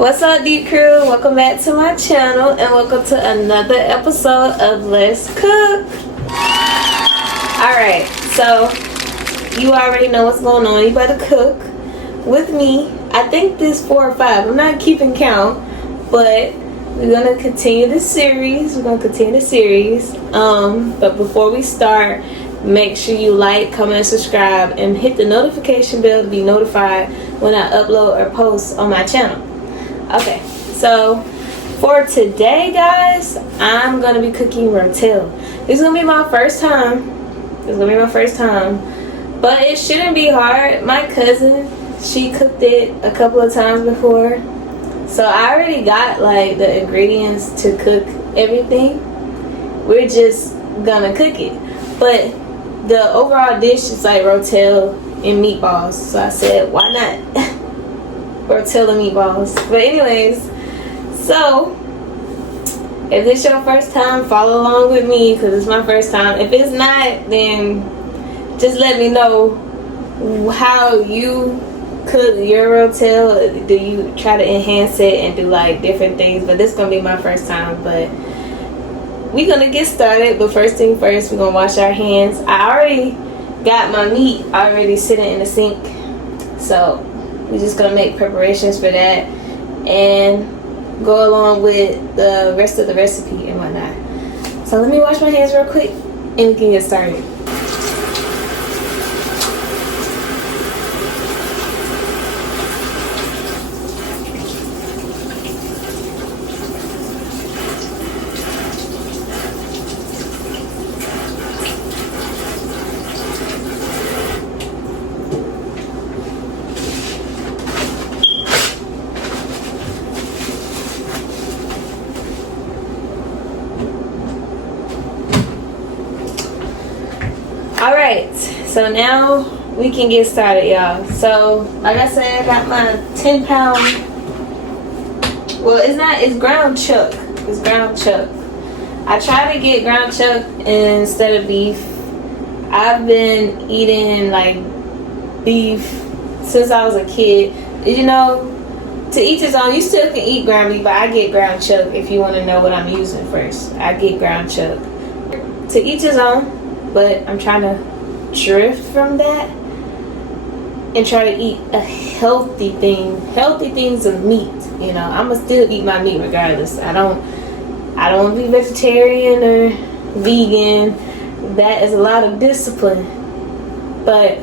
What's up, D Crew? Welcome back to my channel and welcome to another episode of Let's Cook. Alright, so you already know what's going on. You better cook with me. I think this 4 or 5. I'm not keeping count, but we're gonna continue the series. But before we start, make sure you like, comment, subscribe, and hit the notification bell to be notified when I upload or post on my channel. Okay, so for today, guys, I'm gonna be cooking rotel. This is gonna be my first time. But it shouldn't be hard. My cousin, she cooked it a couple of times before, so I already got like the ingredients to cook everything. We're just gonna cook it, but the overall dish is like rotel and meatballs. So I said, why not? Rotel and meatballs. But anyways, so if this your first time, follow along with me because it's my first time. If it's not, then just let me know how you cook your rotel. Do you try to enhance it and do like different things? But this is gonna be my first time. But we're gonna get started. But first thing first, we're gonna wash our hands. I already got my meat already sitting in the sink, so we're just gonna make preparations for that and go along with the rest of the recipe and whatnot. So let me wash my hands real quick and we can get started. Alright, so now we can get started, y'all. So, like I said, I got my 10-pound, well, it's ground chuck. It's ground chuck. I try to get ground chuck instead of beef. I've been eating, like, beef since I was a kid. You know, to each his own. You still can eat ground beef, but I get ground chuck if you want to know what I'm using first. I get ground chuck. To each his own. But I'm trying to drift from that and try to eat a healthy things of meat. You know, I'ma still eat my meat regardless. I don't want to be vegetarian or vegan. That is a lot of discipline, but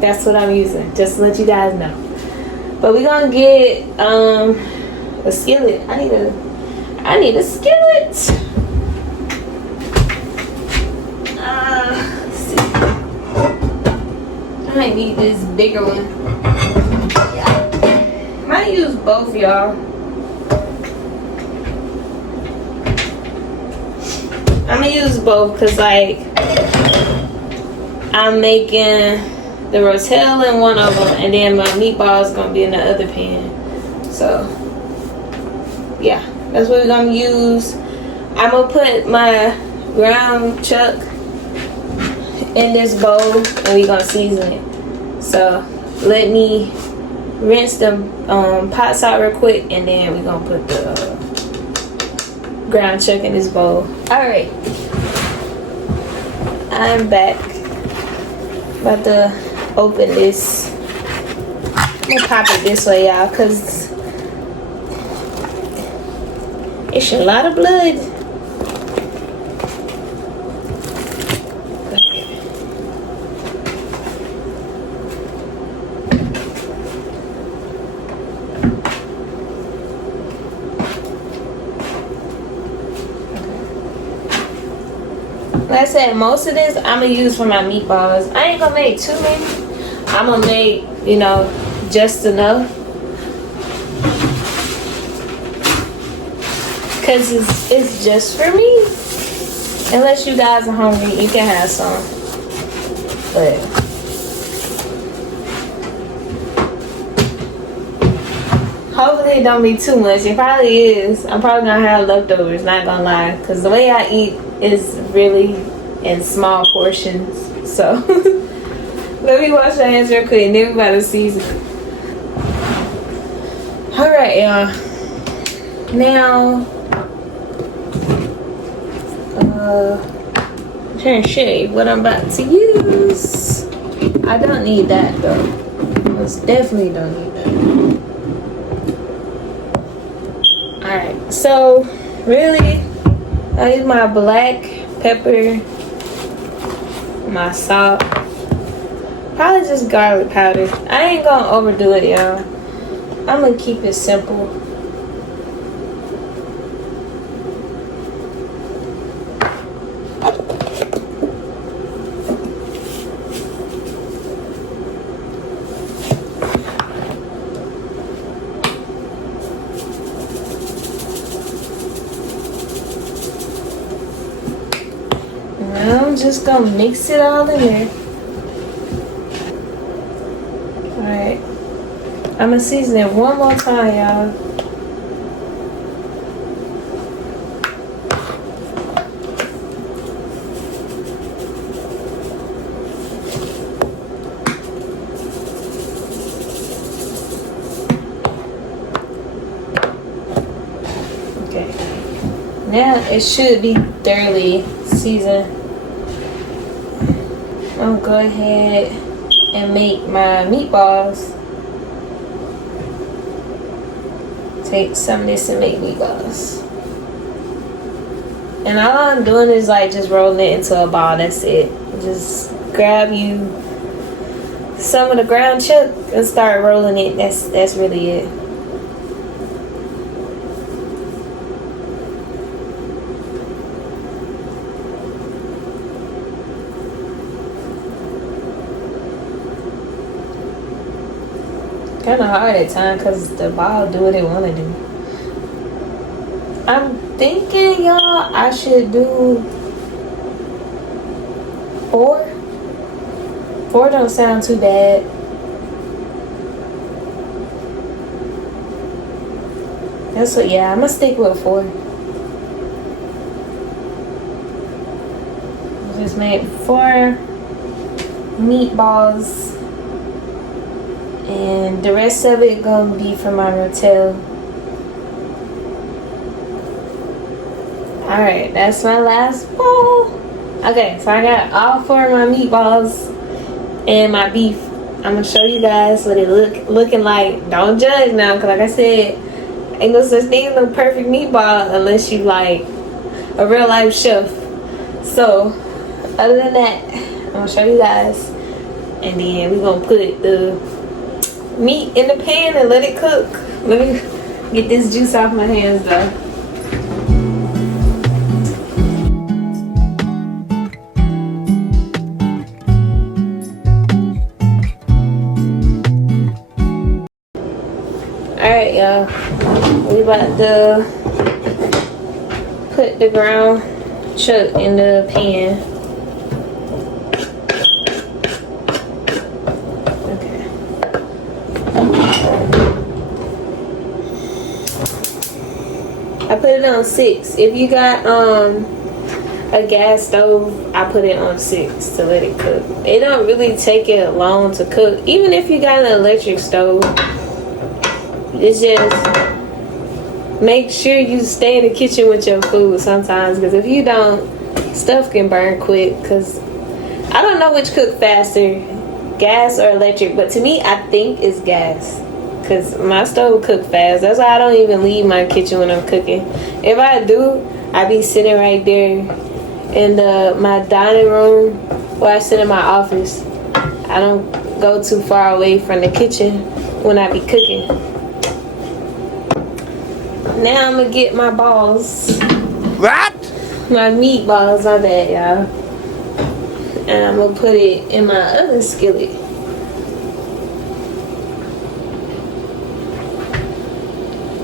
that's what I'm using, just to let you guys know. But we're gonna get a skillet. I need a skillet. Let's see. I might need this bigger one. Yeah. Might use both, y'all. I'm gonna use both because, like, I'm making the rotel in one of them, and then my meatballs gonna be in the other pan. So, yeah, that's what we're gonna use. I'm gonna put my ground chuck in this bowl and we're gonna season it. So let me rinse the pots out real quick and then we're gonna put the ground chuck in this bowl. Alright, I'm back. About to open this. I'm gonna pop it this way, y'all, because it's a lot of blood. Like I said, most of this I'm gonna use for my meatballs. I ain't gonna make too many. I'm gonna make, you know, just enough. Cause it's just for me. Unless you guys are hungry, you can have some. But hopefully it don't be too much. It probably is. I'm probably gonna have leftovers, not gonna lie. Cause the way I eat is really in small portions. So let me wash my hands real quick and then we're about to season. Alright, y'all. Now, I'm trying to show you what I'm about to use. I don't need that though. Most definitely don't need that. Alright, so really, I use my black pepper, my salt, probably just garlic powder. I ain't gonna overdo it, y'all. I'm gonna keep it simple. Now I'm just gonna mix it all in there. Alright. I'm gonna season it one more time, y'all. Okay. Now it should be thoroughly seasoned. I'm gonna go ahead and make my meatballs. Take some of this and make meatballs. And all I'm doing is like just rolling it into a ball. That's it. Just grab you some of the ground chuck and start rolling it. That's really it. Kind of hard at times because the ball do what it want to do. I'm thinking, y'all, I should do 4. 4 don't sound too bad. That's what, yeah, I'm gonna stick with 4. Just made 4 meatballs. And the rest of it gonna be for my rotel. Alright, that's my last bowl. Okay, so I got all 4 of my meatballs and my beef. I'm gonna show you guys what it looking like. Don't judge now, because like I said, ain't no such thing as a perfect meatball unless you like a real life chef. So, other than that, I'm gonna show you guys. And then we're gonna put the meat in the pan and let it cook. Let me get this juice off my hands though. Alright, y'all. We about to put the ground chuck in the pan. I put it on 6. If you got a gas stove, I put it on 6 to let it cook. It don't really take it long to cook. Even if you got an electric stove, it's just make sure you stay in the kitchen with your food sometimes, because if you don't, stuff can burn quick. Because I don't know which cook faster, gas or electric, but to me I think it's gas. Because my stove cook fast. That's why I don't even leave my kitchen when I'm cooking. If I do, I be sitting right there in my dining room, or I sit in my office. I don't go too far away from the kitchen when I be cooking. Now I'm going to get my balls. What? My meatballs, my bad, y'all. And I'm going to put it in my other skillet.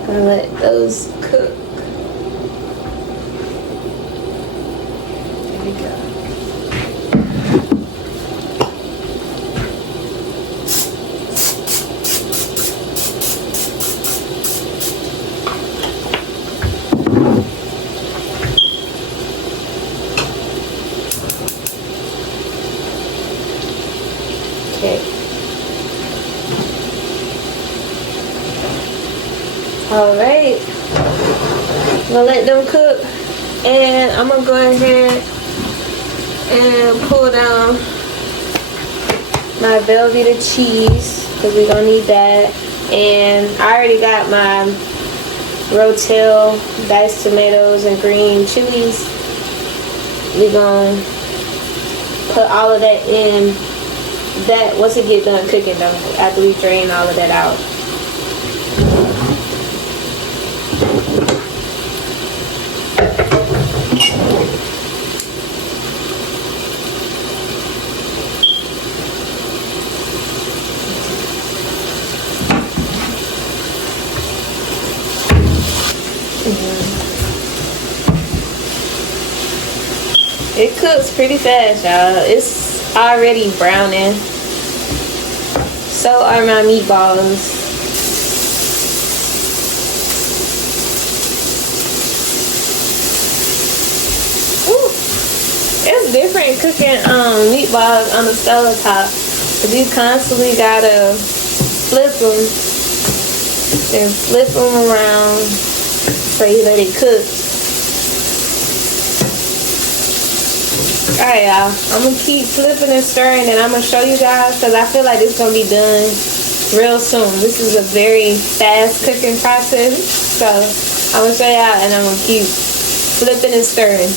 And let those cook. There we go. Okay. Alright. I'm gonna let them cook. And I'm gonna go ahead and pull down my Velveeta cheese because we're gonna need that. And I already got my Rotel diced tomatoes and green chilies. We're gonna put all of that in that once it get done cooking though, after we drain all of that out. It cooks pretty fast, y'all. It's already browning. So are my meatballs. Ooh. It's different cooking meatballs on the stove top. Cause you constantly gotta flip them and flip them around so you let it cook. Alright, y'all. I'm gonna keep flipping and stirring, and I'm gonna show you guys because I feel like it's gonna be done real soon. This is a very fast cooking process, so I'm gonna show y'all, and I'm gonna keep flipping and stirring.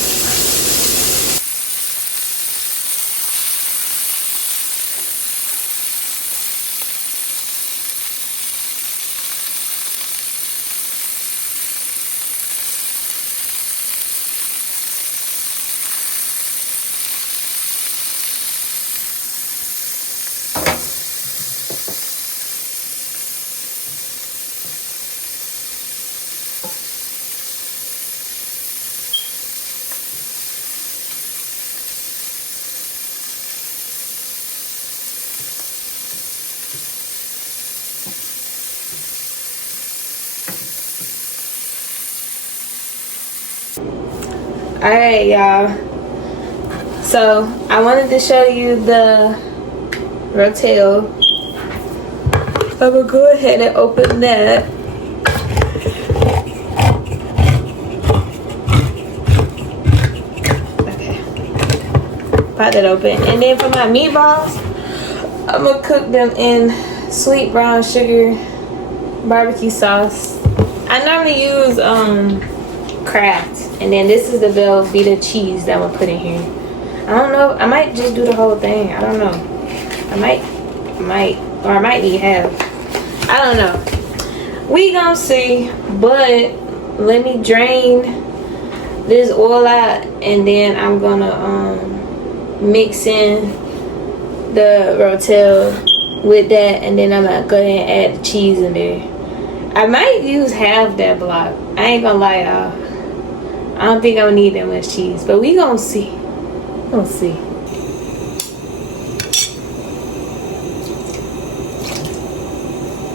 Alright, y'all. So I wanted to show you the Rotel. I'm gonna go ahead and open that. Okay. Pop that open. And then for my meatballs, I'm gonna cook them in sweet brown sugar barbecue sauce. I normally use Kraft, and then this is the Velveeta cheese that I'm gonna put in here. I don't know, I might just do the whole thing. I don't know. I might, or I might need half. I don't know. We gonna see, but let me drain this oil out, and then I'm gonna mix in the Rotel with that, and then I'm gonna go ahead and add the cheese in there. I might use half that block. I ain't gonna lie, y'all. I don't think I'm gonna need that much cheese, but we gonna see. We'll see.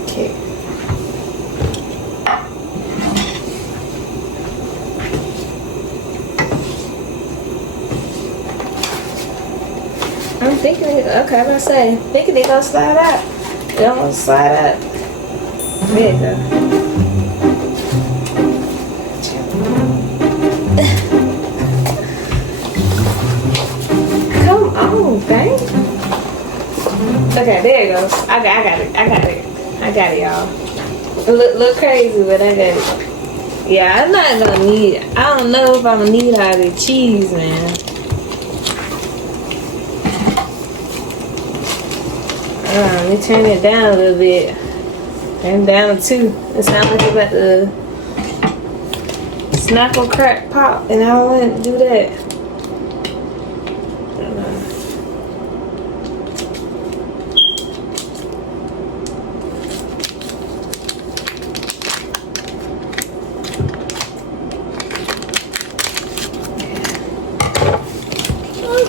Okay. I'm thinking it, okay, I'm gonna say, thinking they gonna slide out. They don't want to slide out. There you go. Okay. Okay, there it goes. I got it, y'all. Look crazy, but I got it. Yeah, I'm not gonna need it. I don't know if I'm gonna need all the cheese, man. Let me turn it down a little bit. Turn it down to 2. It sounds like it's about to snap or crack pop, and I don't want to do that.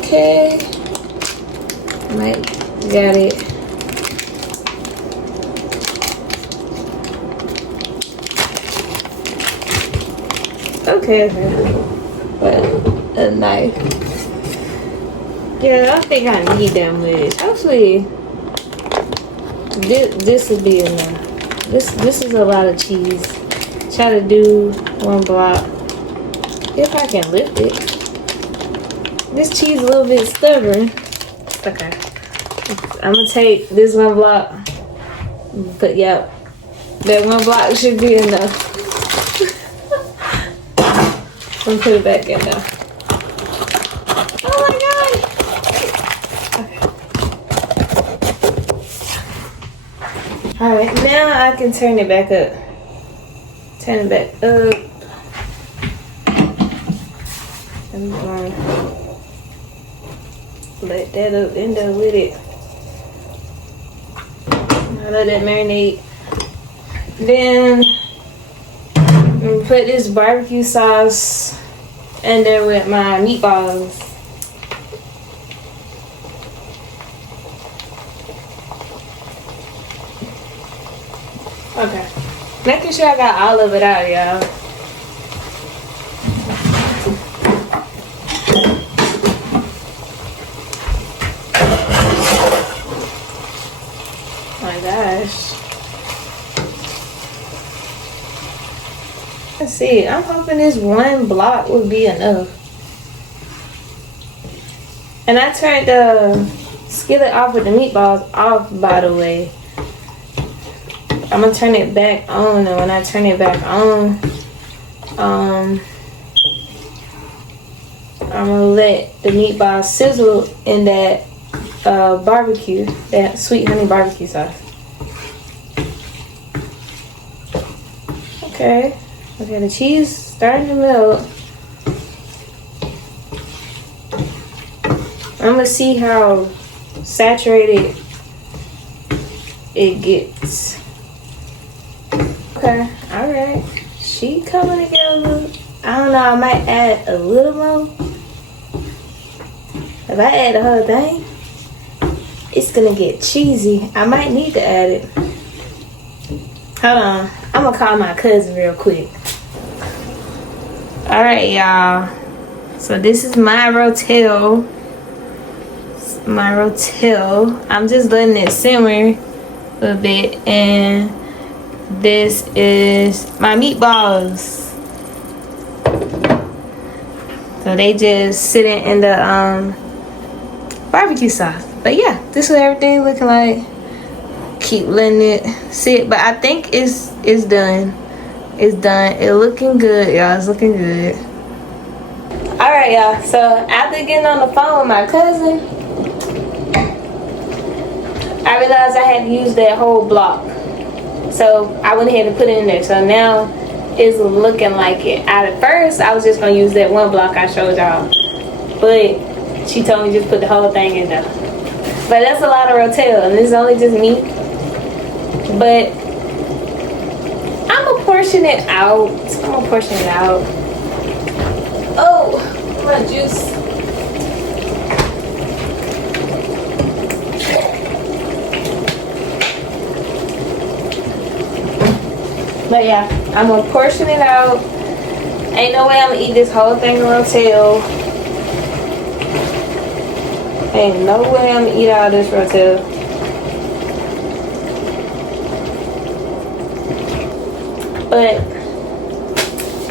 Okay, might got it. Okay, but a knife. Yeah, I think I need that much. Actually, this would be enough. This is a lot of cheese. try to do one block. If I can lift it. This cheese a little bit stubborn. Okay. I'm gonna take this one block. But yeah, that one block should be enough. I'm gonna put it back in now. Oh my god! Okay. Alright, now I can turn it back up. Turn it back up. I'm going to let that up, end up with it. I'll let that marinate. Then I'm gonna put this barbecue sauce in there with my meatballs. Okay. Making sure I got all of it out, y'all. My gosh. Let's see. I'm hoping this one block would be enough. And I turned the skillet off with the meatballs off, by the way. I'm gonna turn it back on, and when I turn it back on, I'm gonna let the meatballs sizzle in that barbecue, that sweet honey barbecue sauce. Okay, the cheese starting to melt. I'm gonna see how saturated it gets. Okay, alright. She coming together. I don't know, I might add a little more. If I add the whole thing, it's gonna get cheesy. I might need to add it. Hold on. I'm gonna call my cousin real quick. Alright, y'all. So this is my rotel. I'm just letting it simmer a little bit, and this is my meatballs. So they just sitting in the barbecue sauce. But yeah, this is what everything looking like. Keep letting it sit, but I think it's done. It's done. It's looking good, y'all. It's looking good. Alright, y'all. So after getting on the phone with my cousin, I realized I had to use that whole block. So I went ahead and put it in there. So now it's looking like it. At first, I was just going to use that one block I showed y'all. But she told me just put the whole thing in there. But that's a lot of rotel, and it's only just me. But I'm going to portion it out. Oh, my juice. But yeah, I'm gonna portion it out. Ain't no way I'm gonna eat this whole thing of rotel. Ain't no way I'm gonna eat all this rotel. But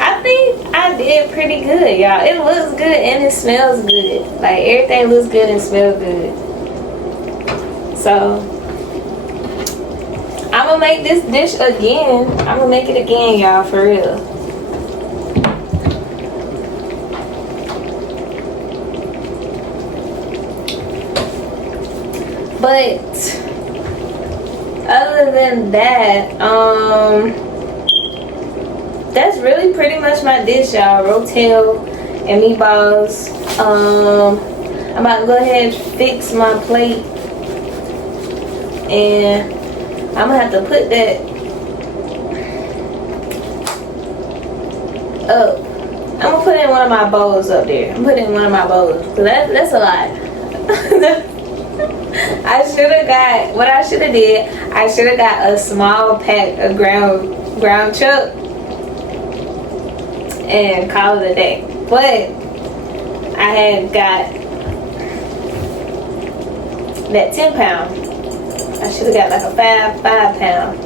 I think I did pretty good, y'all. It looks good and it smells good. Like everything looks good and smells good. So I'm gonna make this dish again. I'm gonna make it again, y'all, for real. But other than that, that's really pretty much my dish, y'all. Rotel and meatballs. I'm about to go ahead and fix my plate, and I'm gonna have to put that up. I'm gonna put in one of my bowls up there. I'm putting in one of my bowls, cause that's a lot. I should have got, what I should have did, I should have got a small pack of ground chuck and call it a day. But I had got that 10 pound. I should have got like a 5 pound.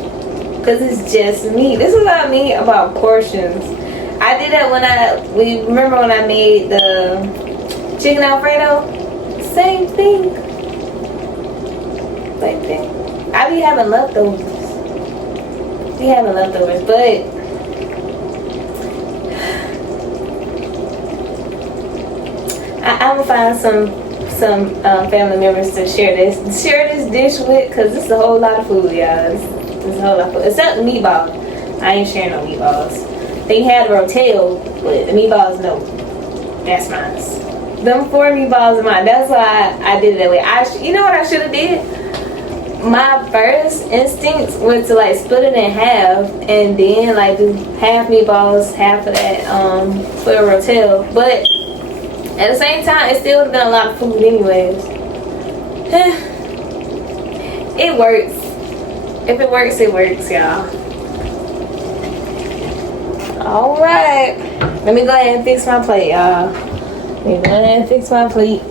because it's just me. This is what I mean about portions. I did that when remember when I made the chicken Alfredo? Same thing. Same thing. I be having leftovers. But I'm gonna find some family members to share this dish with, because it's a whole lot of food, y'all. It's a whole lot of food. Except the meatballs. I ain't sharing no meatballs. They had rotel, but the meatballs, no. That's mine. Them 4 meatballs are mine. That's why I did it that way. You know what I should have did? My first instinct was to like split it in half and then like do half meatballs, half of that for a rotel. But at the same time, it still would have been a lot of food anyways. It works. If it works, it works, y'all. Alright. Let me go ahead and fix my plate, y'all. Let me go ahead and fix my plate.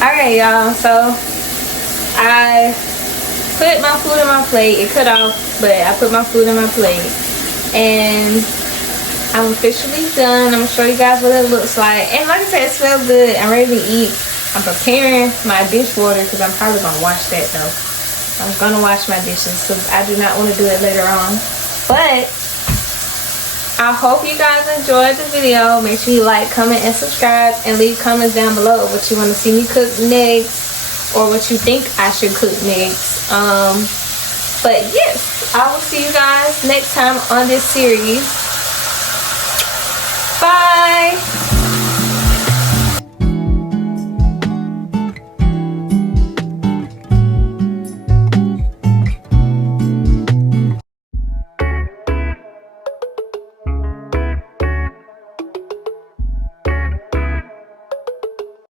Alright, y'all, so I put my food in my plate. It cut off, but I put my food in my plate. And I'm officially done. I'm gonna show you guys what it looks like. And like I said, it smells good. I'm ready to eat. I'm preparing my dishwater because I'm probably gonna wash that though. I'm gonna wash my dishes because I do not want to do it later on. But I hope you guys enjoyed the video. Make sure you like, comment, and subscribe, and leave comments down below what you want to see me cook next, or what you think I should cook next. But yes, I will see you guys next time on this series.